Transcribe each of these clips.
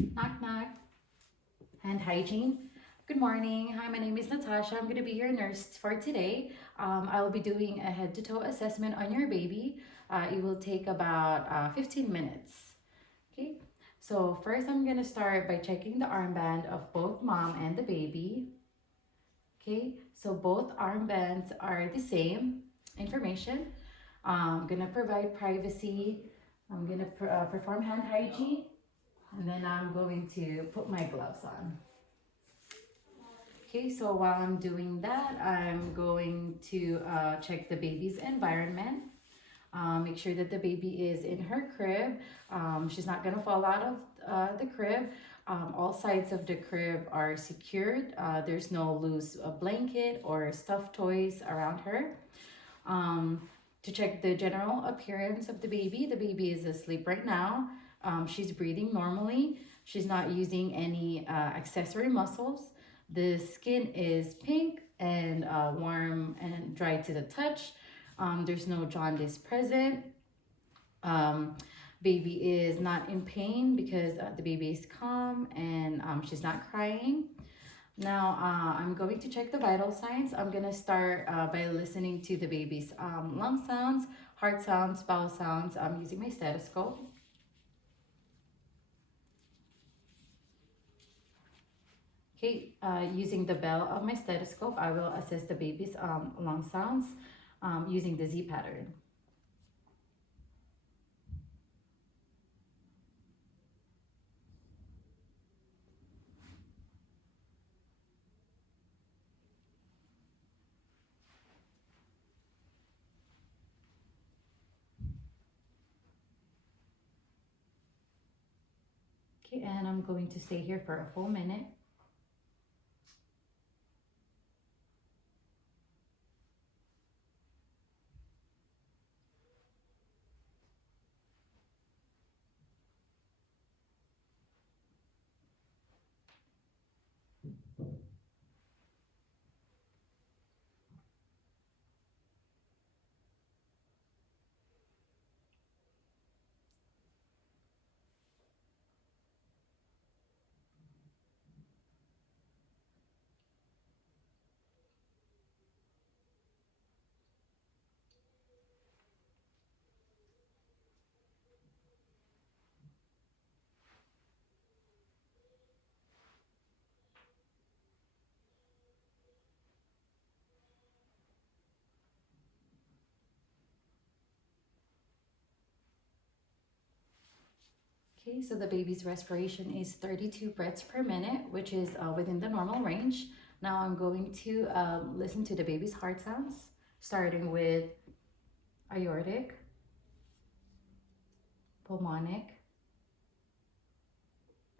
Knock, knock. Hand hygiene. Good morning. Hi, my name is Natasha. I'm going to be your nurse for today. I will be doing a head to toe assessment on your baby. It will take about 15 minutes. Okay, so first I'm going to start by checking the armband of both mom and the baby. Okay, so both armbands are the same information. I'm going to provide privacy. I'm going to perform hand hygiene. And then I'm going to put my gloves on. Okay, so while I'm doing that, I'm going to check the baby's environment. Make sure that the baby is in her crib. She's not gonna fall out of the crib. All sides of the crib are secured. There's no loose blanket or stuffed toys around her. To check the general appearance of the baby is asleep right now. She's breathing normally. She's not using any accessory muscles. The skin is pink and warm and dry to the touch. There's no jaundice present. Um, Baby is not in pain because the baby is calm and she's not crying. Now, I'm going to check the vital signs. I'm going to start by listening to the baby's lung sounds, heart sounds, bowel sounds. I'm using my stethoscope. Okay, using the bell of my stethoscope, I will assess the baby's lung sounds using the Z pattern. Okay, and I'm going to stay here for a full minute. Okay, so the baby's respiration is 32 breaths per minute, which is within the normal range. Now I'm going to listen to the baby's heart sounds, starting with aortic, pulmonic,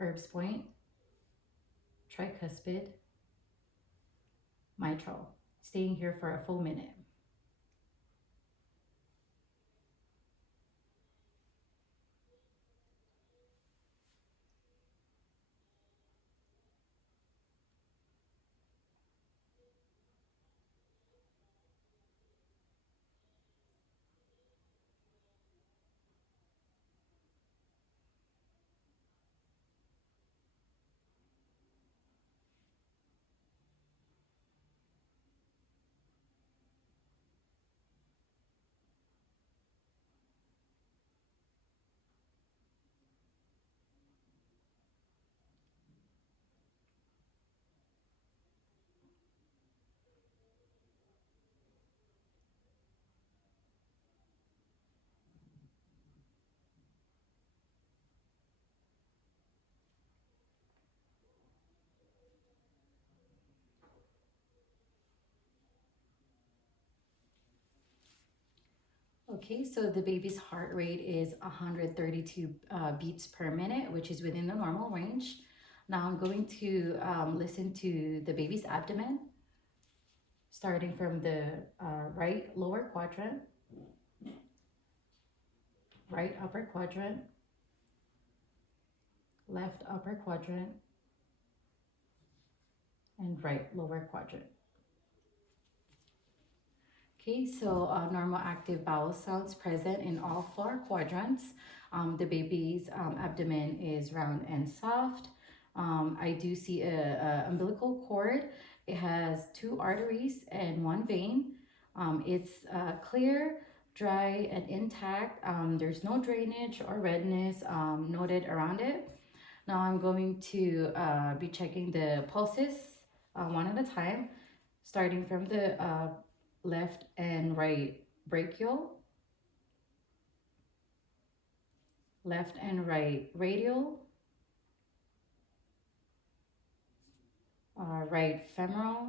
Erb's point, tricuspid, mitral. Staying here for a full minute. Okay, so the baby's heart rate is 132 beats per minute, which is within the normal range. Now I'm going to listen to the baby's abdomen, starting from the right lower quadrant, right upper quadrant, left upper quadrant, and right lower quadrant. Okay, so normal active bowel sounds present in all four quadrants. The baby's abdomen is round and soft. I do see a umbilical cord. It has two arteries and one vein. It's clear, dry, and intact. There's no drainage or redness noted around it. Now I'm going to be checking the pulses one at a time, starting from the left and right brachial, left and right radial, right femoral,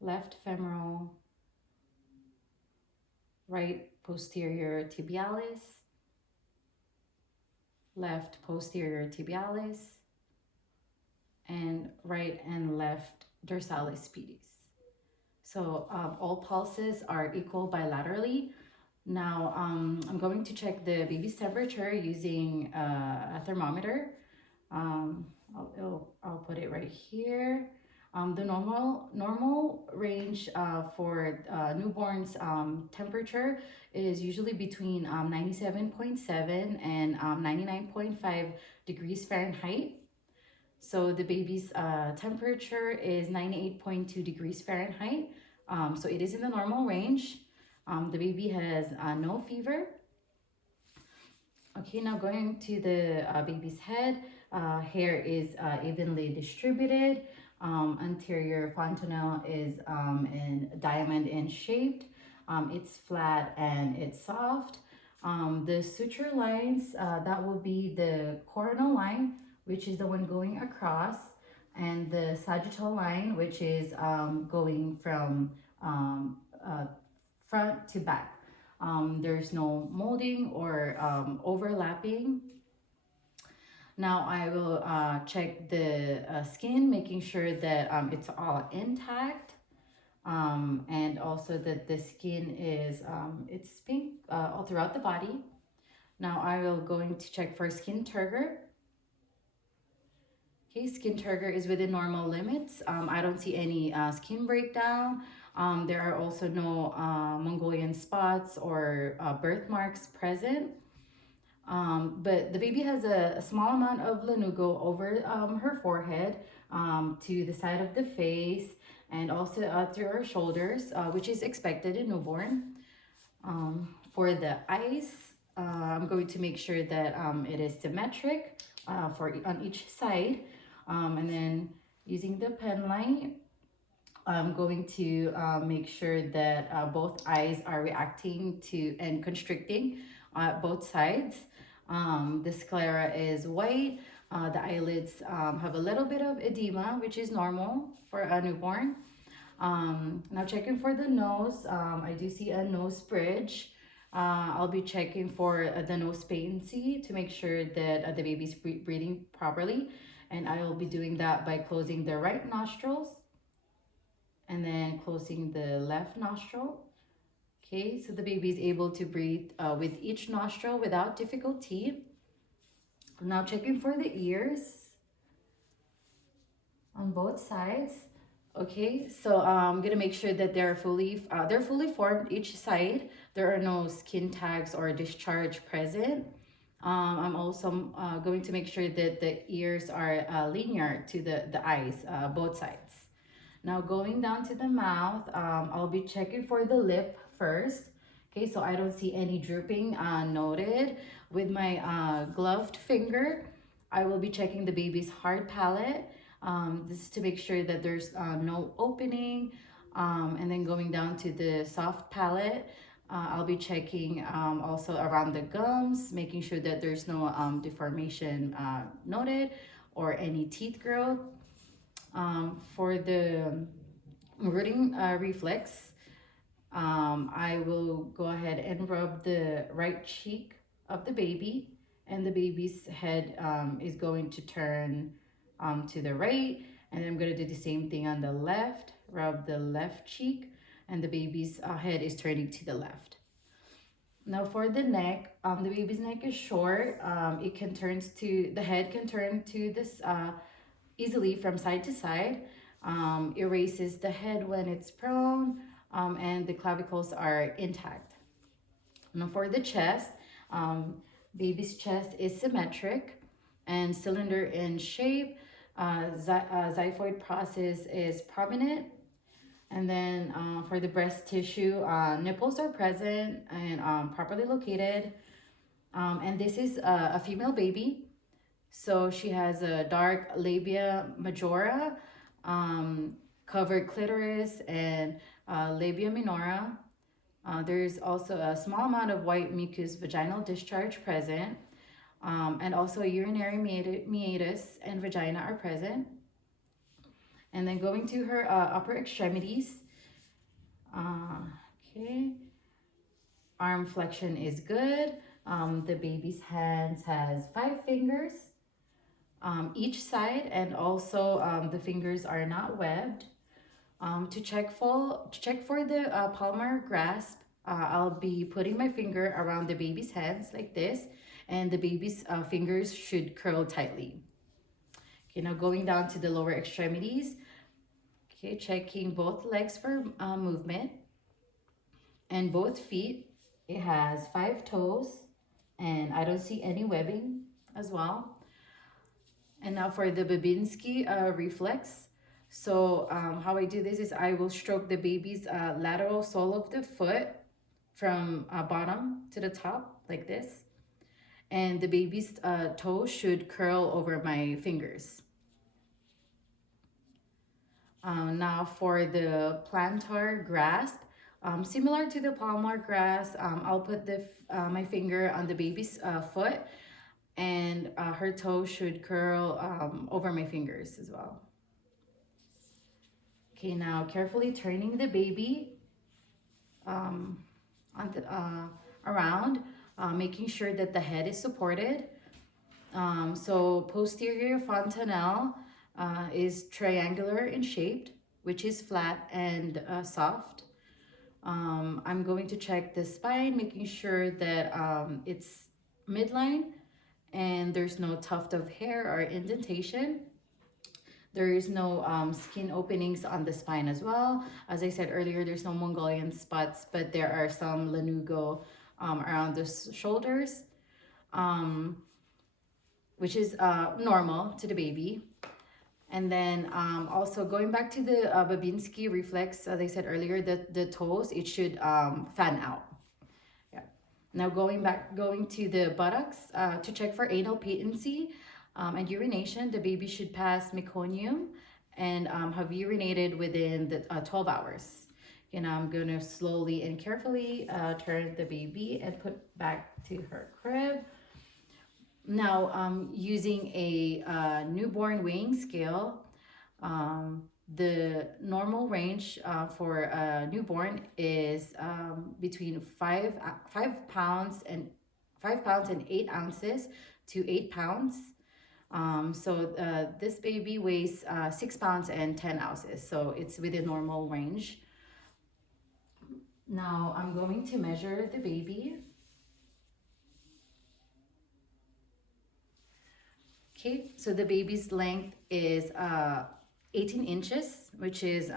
left femoral, right posterior tibialis, left posterior tibialis, and right and left dorsalis pedis. So all pulses are equal bilaterally. Now I'm going to check the baby's temperature using a thermometer. I'll put it right here. The normal range for newborns temperature is usually between 97.7 and 99.5 degrees Fahrenheit. So the baby's temperature is 98.2 degrees Fahrenheit. So it is in the normal range. The baby has no fever. Okay, now going to the baby's head. Hair is evenly distributed. Anterior fontanelle is in diamond in shaped. It's flat and it's soft. The suture lines, that will be the coronal line, which is the one going across, and the sagittal line, which is going from front to back. There's no molding or overlapping. Now I will check the skin, making sure that it's all intact, and also that the skin is it's pink all throughout the body. Now I will going to check for skin turgor. Okay, skin turgor is within normal limits. I don't see any skin breakdown. There are also no Mongolian spots or birthmarks present. But the baby has a small amount of lanugo over her forehead, to the side of the face, and also through her shoulders, which is expected in newborn. For the eyes, I'm going to make sure that it is symmetric on each side. And then using the pen light, I'm going to make sure that both eyes are reacting to and constricting both sides. The sclera is white. The eyelids have a little bit of edema, which is normal for a newborn. Now checking for the nose, I do see a nose bridge. I'll be checking for the nose patency to make sure that the baby's breathing properly. And I will be doing that by closing the right nostrils and then closing the left nostril. Okay, so the baby is able to breathe with each nostril without difficulty. Now checking for the ears on both sides. Okay, so I'm gonna make sure that they're fully formed each side. There are no skin tags or discharge present. I'm also going to make sure that the ears are linear to the eyes, both sides. Now going down to the mouth, I'll be checking for the lip first. Okay, so I don't see any drooping noted. With my gloved finger, I will be checking the baby's hard palate. This is to make sure that there's no opening. And then going down to the soft palate, I'll be checking also around the gums, making sure that there's no deformation noted or any teeth growth. For the rooting reflex, I will go ahead and rub the right cheek of the baby, and the baby's head is going to turn to the right, and I'm going to do the same thing on the left. Rub the left cheek, and the baby's head is turning to the left. Now for the neck, the baby's neck is short. The head can turn to this easily from side to side. It raises the head when it's prone. and the clavicles are intact. Now for the chest, baby's chest is symmetric and cylinder in shape. Xiphoid process is prominent. And then for the breast tissue, nipples are present and properly located. And this is a female baby. So she has a dark labia majora, covered clitoris, and labia minora. There's also a small amount of white mucus vaginal discharge present, and also urinary meatus and vagina are present. And then going to her upper extremities, okay, arm flexion is good. The baby's hands has 5 fingers each side, and also the fingers are not webbed. To check for the palmar grasp, I'll be putting my finger around the baby's hands like this, and the baby's fingers should curl tightly. Okay, now going down to the lower extremities. Okay, checking both legs for movement, and both feet. It has 5 toes, and I don't see any webbing as well. And now for the Babinski reflex. So how I do this is I will stroke the baby's lateral sole of the foot from bottom to the top like this. And the baby's toes should curl over my fingers. Now for the plantar grasp, similar to the palmar grasp, I'll put my finger on the baby's foot, and her toes should curl over my fingers as well. Okay, now carefully turning the baby around, making sure that the head is supported. So posterior fontanelle is triangular in shape, which is flat and soft. I'm going to check the spine, making sure that it's midline and there's no tuft of hair or indentation. There is no skin openings on the spine as well. As I said earlier, there's no Mongolian spots, but there are some lanugo around the shoulders, which is normal to the baby. And then also going back to the Babinski reflex, as I said earlier, the toes, it should fan out. Yeah. Now going to the buttocks to check for anal patency and urination, the baby should pass meconium and have urinated within the 12 hours. And I'm going to slowly and carefully turn the baby and put back to her crib. Now, using a newborn weighing scale, the normal range for a newborn is between 5 pounds and 8 ounces to 8 pounds. So this baby weighs 6 pounds and 10 ounces, so it's within normal range. Now I'm going to measure the baby. Okay, so the baby's length is 18 inches, which is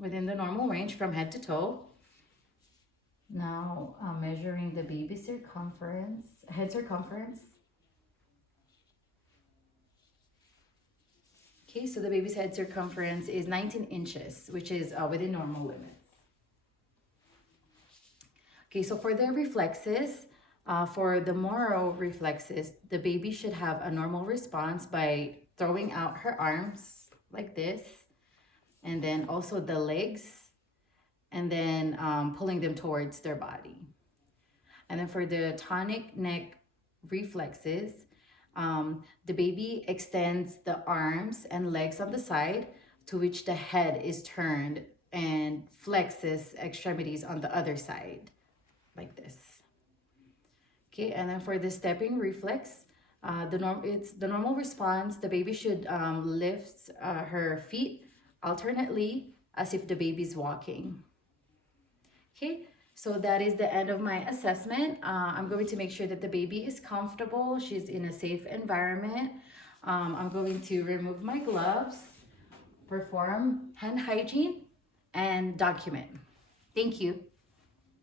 within the normal range from head to toe. Now I'm measuring the baby's circumference, head circumference. Okay, so the baby's head circumference is 19 inches, which is within normal limits. Okay, so for the reflexes, for the Moro reflexes, the baby should have a normal response by throwing out her arms like this, and then also the legs, and then pulling them towards their body. And then for the tonic neck reflexes, the baby extends the arms and legs on the side to which the head is turned and flexes extremities on the other side like this. Okay, and then for the stepping reflex, it's the normal response. The baby should lift her feet alternately as if the baby's walking. Okay, so that is the end of my assessment. I'm going to make sure that the baby is comfortable. She's in a safe environment. I'm going to remove my gloves, perform hand hygiene, and document. Thank you.